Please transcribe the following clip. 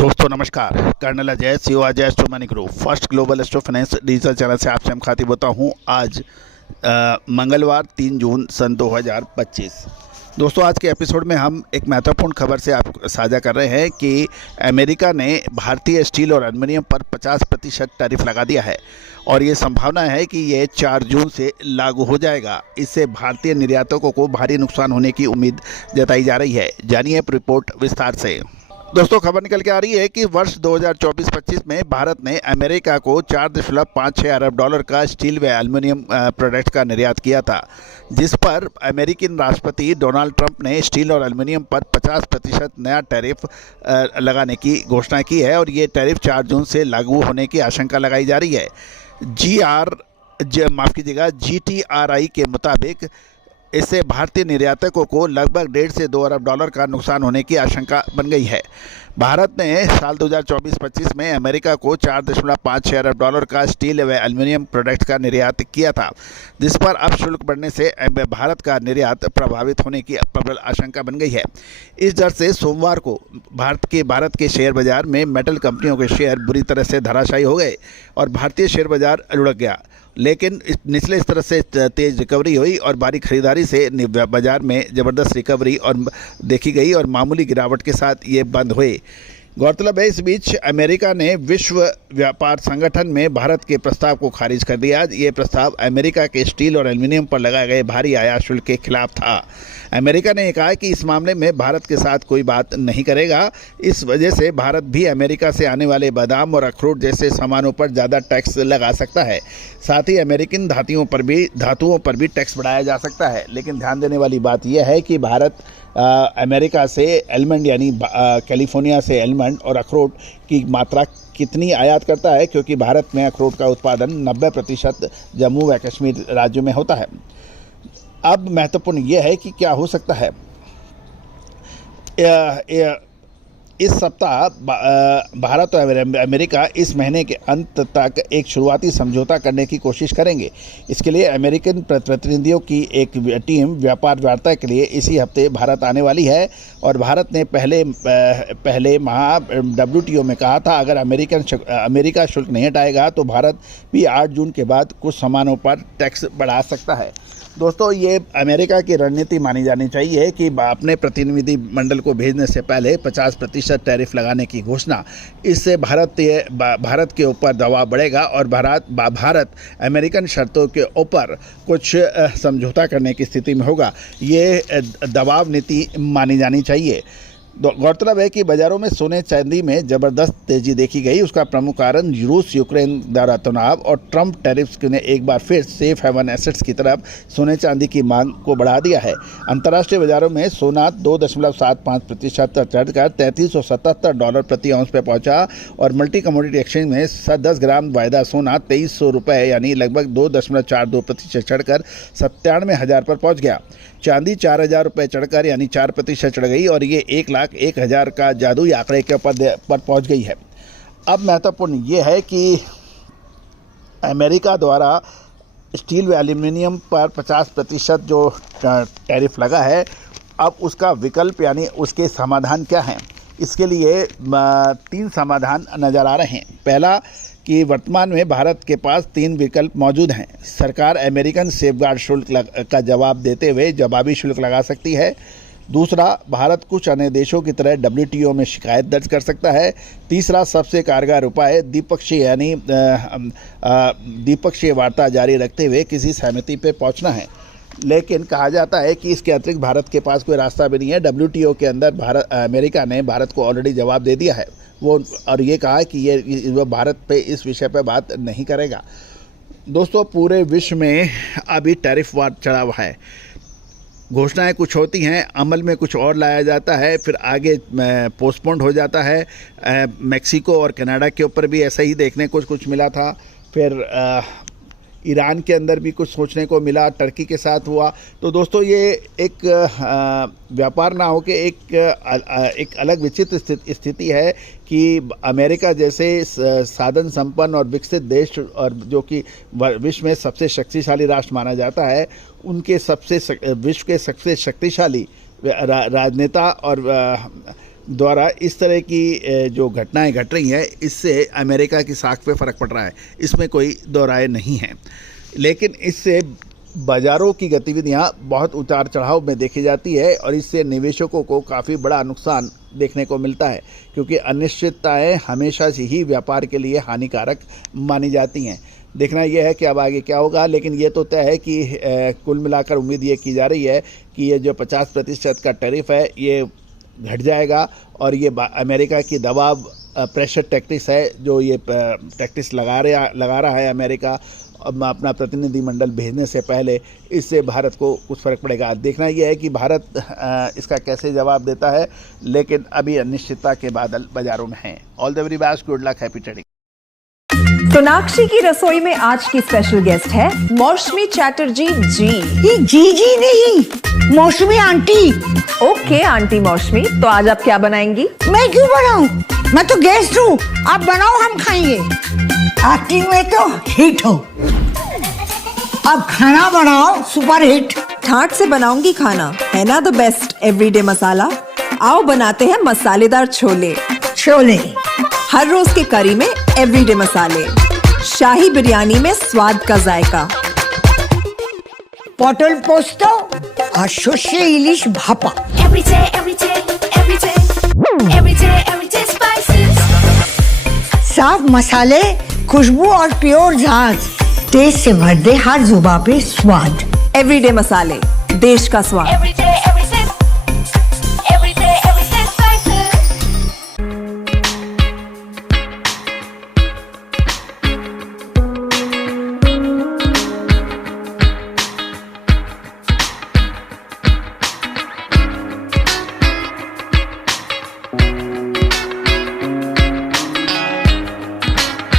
दोस्तों नमस्कार। Colonel Ajay CO Ajay astro money group first global astro finance digital channel से आपसे हम खातिब होता हूं। आज मंगलवार 3 जून सन 2025। दोस्तों आज के एपिसोड में हम एक महत्वपूर्ण खबर से आप साझा कर रहे हैं कि अमेरिका ने भारतीय स्टील और एल्युमिनियम पर 50% टैरिफ लगा दिया है और ये संभावना है कि ये 4 जून से लागू हो जाएगा। इससे भारतीय निर्यातकों को भारी नुकसान होने की उम्मीद जताई जा रही है। जानिए रिपोर्ट विस्तार से। दोस्तों खबर निकल के आ रही है कि वर्ष 2024-25 में भारत ने अमेरिका को 4.56 अरब डॉलर का स्टील व एल्युमिनियम प्रोडक्ट का निर्यात किया था, जिस पर अमेरिकी राष्ट्रपति डोनाल्ड ट्रंप ने स्टील और एल्युमिनियम पर 50% नया टैरिफ लगाने की घोषणा की है और ये टैरिफ 4 जून से लागू होने की आशंका लगाई जा रही है। GTRI के मुताबिक इससे भारतीय निर्यातकों को लगभग 1.5 से 2 अरब डॉलर का नुकसान होने की आशंका बन गई है। भारत ने साल 2024-25 में अमेरिका को 4.56 अरब डॉलर का स्टील व एल्युमिनियम प्रोडक्ट का निर्यात किया था, जिस पर अब शुल्क बढ़ने से भारत का निर्यात प्रभावित होने की प्रबल आशंका बन गई है। इस डर से सोमवार को भारत के शेयर बाजार में मेटल कंपनियों के शेयर बुरी तरह से धराशायी हो गए और भारतीय शेयर बाजार लुढ़क गया, लेकिन निचले स्तर से तेज रिकवरी हुई और भारी खरीदारी से बाजार में ज़बरदस्त रिकवरी और देखी गई और मामूली गिरावट के साथ ये बंद हुए। गौरतलब है इस बीच अमेरिका ने विश्व व्यापार संगठन में भारत के प्रस्ताव को खारिज कर दिया। ये प्रस्ताव अमेरिका के स्टील और एल्युमिनियम पर लगाए गए भारी आयात शुल्क के खिलाफ था। अमेरिका ने कहा कि इस मामले में भारत के साथ कोई बात नहीं करेगा। इस वजह से भारत भी अमेरिका से आने वाले बादाम और अखरोट जैसे सामानों पर ज़्यादा टैक्स लगा सकता है। साथ ही अमेरिकन धातुओं पर भी टैक्स बढ़ाया जा सकता है। लेकिन ध्यान देने वाली बात यह है कि भारत अमेरिका से एलमंड यानी कैलिफोर्निया से एलमंड और अखरोट की मात्रा कितनी आयात करता है, क्योंकि भारत में अखरोट का उत्पादन 90% जम्मू व कश्मीर राज्यों में होता है। अब महत्वपूर्ण यह है कि क्या हो सकता है। इस सप्ताह भारत और अमेरिका इस महीने के अंत तक एक शुरुआती समझौता करने की कोशिश करेंगे। इसके लिए अमेरिकन प्रतिनिधियों की एक टीम व्यापार वार्ता के लिए इसी हफ्ते भारत आने वाली है और भारत ने पहले माह WTO में कहा था अगर अमेरिका शुल्क नहीं हटाएगा तो भारत भी 8 जून के बाद कुछ सामानों पर टैक्स बढ़ा सकता है। दोस्तों ये अमेरिका की रणनीति मानी जानी चाहिए कि अपने प्रतिनिधि मंडल को भेजने से पहले 50% टैरिफ लगाने की घोषणा। इससे भारत के ऊपर दबाव बढ़ेगा और भारत अमेरिकन शर्तों के ऊपर कुछ समझौता करने की स्थिति में होगा। ये दबाव नीति मानी जानी चाहिए। गौरतलब है कि बाजारों में सोने चांदी में ज़बरदस्त तेजी देखी गई। उसका प्रमुख कारण रूस यूक्रेन द्वारा तनाव और ट्रंप टैरिफ्स ने एक बार फिर सेफ हेवन एसेट्स की तरफ सोने चांदी की मांग को बढ़ा दिया है। अंतर्राष्ट्रीय बाजारों में सोना 2.75% तक चढ़कर $3377 प्रति औंस पर पहुंचा और मल्टी कमोडिटी एक्सचेंज में 10 ग्राम वायदा सोना ₹2300 यानी लगभग 2.42% चढ़कर 97,000 पर पहुँच गया। चांदी $4,000 चढ़कर यानी 4% चढ़ गई और ये 1,01,000 का जादुई आंकड़े के पर पहुंच गई है। अब महत्वपूर्ण ये है कि अमेरिका द्वारा स्टील व एल्युमिनियम पर 50% जो टैरिफ लगा है, अब उसका विकल्प यानी उसके समाधान क्या हैं। इसके लिए 3 समाधान नज़र आ रहे हैं। पहला कि वर्तमान में भारत के पास 3 विकल्प मौजूद हैं। सरकार अमेरिकन सेफगार्ड शुल्क का जवाब देते हुए जवाबी शुल्क लगा सकती है। दूसरा, भारत कुछ अन्य देशों की तरह WTO में शिकायत दर्ज कर सकता है। तीसरा सबसे कारगर उपाय द्विपक्षीय वार्ता जारी रखते हुए किसी सहमति पर पहुंचना है। लेकिन कहा जाता है कि इसके अतिरिक्त भारत के पास कोई रास्ता भी नहीं है। WTO के अंदर अमेरिका ने भारत को ऑलरेडी जवाब दे दिया है और ये कहा कि वो भारत पे इस विषय पे बात नहीं करेगा। दोस्तों पूरे विश्व में अभी टैरिफ वार चढ़ा हुआ है। घोषणाएं कुछ होती हैं, अमल में कुछ और लाया जाता है, फिर आगे पोस्टपोन्ड हो जाता है। मैक्सिको और कनाडा के ऊपर भी ऐसा ही देखने को कुछ मिला था। फिर ईरान के अंदर भी कुछ सोचने को मिला, टर्की के साथ हुआ। तो दोस्तों ये एक व्यापार ना हो के एक अलग विचित्र स्थिति है कि अमेरिका जैसे साधन संपन्न और विकसित देश और जो कि विश्व में सबसे शक्तिशाली राष्ट्र माना जाता है, उनके विश्व के सबसे शक्तिशाली राजनेता और द्वारा इस तरह की जो घटनाएं घट रही हैं, इससे अमेरिका की साख पे फ़र्क पड़ रहा है, इसमें कोई दो राय नहीं है। लेकिन इससे बाज़ारों की गतिविधियां बहुत उतार चढ़ाव में देखी जाती है और इससे निवेशकों को काफ़ी बड़ा नुकसान देखने को मिलता है, क्योंकि अनिश्चितताएं हमेशा से ही व्यापार के लिए हानिकारक मानी जाती हैं। देखना यह है कि अब आगे क्या होगा, लेकिन ये तो तय है कि कुल मिलाकर उम्मीद ये की जा रही है कि ये जो 50% का टैरिफ है ये घट जाएगा और ये अमेरिका की दबाव प्रेशर टैक्टिक्स है, जो ये टैक्टिक्स लगा रहा है अमेरिका अपना प्रतिनिधिमंडल भेजने से पहले, इससे भारत को कुछ फ़र्क पड़ेगा। देखना यह है कि भारत इसका कैसे जवाब देता है, लेकिन अभी अनिश्चितता के बादल बाज़ारों में हैं। All the very best, good luck, happy trading. Sonakshi की रसोई में आज की स्पेशल गेस्ट है मौसमी चैटर्जी जी। ये जी नहीं, मौसमी आंटी। ओके आंटी मौसमी, तो आज आप क्या बनाएंगी? मैं क्यों बनाऊं? मैं तो गेस्ट हूँ, आप बनाओ, हम खाएंगे। एक्टिंग में तो हिट हो, अब खाना बनाओ सुपर हिट। ठाट से बनाऊंगी खाना, है ना द बेस्ट एवरीडे मसाला। आओ बनाते हैं मसालेदार छोले। छोले हर रोज के करी में एवरीडे मसाले, शाही बिरयानी में स्वाद का जायका। पटल पोस्तो और सर्षे इलिश भापा। साफ मसाले, खुशबू और प्योर झाग, टेस्ट से भर दे हर जुबान पे स्वाद। एवरीडे मसाले, देश का स्वाद।